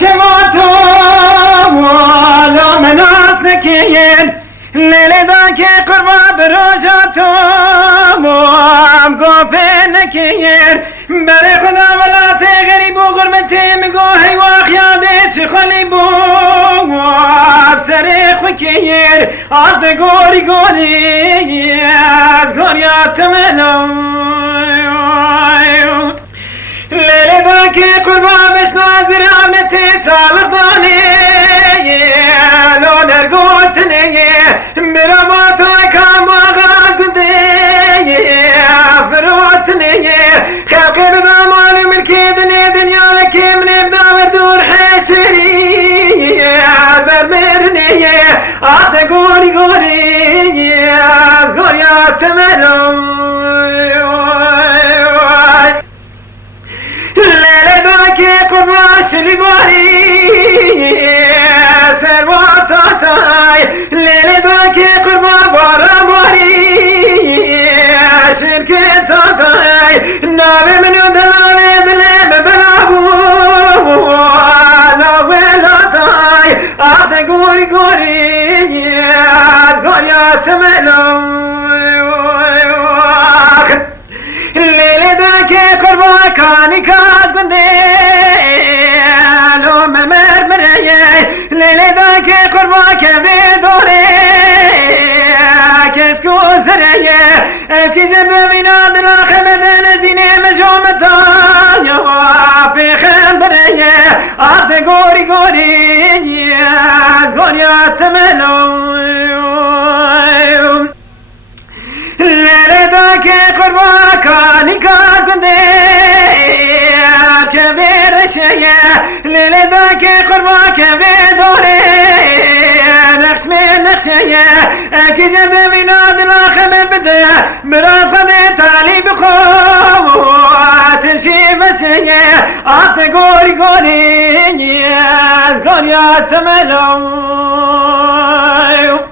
شماتو والا مناس نکین لیل دا که قربا بروشاتو موام گوپه نکین بر خدا ولات غریب و غربتی میگو حیوا خیاده چه خالی بو واب سر خوکیر آرد گوری گوری از گوریات منو لیل دا که قربا بشنا زرامتی سالق دانی لو نرگوتنی براماتو کام آغا گنده فروتنی خلق رضا مال ملکی دنیا لکی من ابدا وردور حشری برمرنی آت گوری گوری از گوریات منو شلی باری سرواتاتای لیل دا که قربا بارا باری شرکتاتای ناوی منو دلانه دله ببنابو ناولاتای آخت گوری گوری از گوریات منو لیل دا که قربا کانی کات گنده لیل دا که قربا که بدوره کس کو سره ابکی جد بینا دلا خبدن دین مجومتا یا پیخم بره آت گوری گوری از گوریات منو لیل دا که قربا کانی کا گنده که برشه لیل دا که قربا که بدوره نقش من نقشه اکی جد بینا دلا خبر بده مراب خبر تالی بخو تنشی بچه آخت گوری گوری از گوریات منو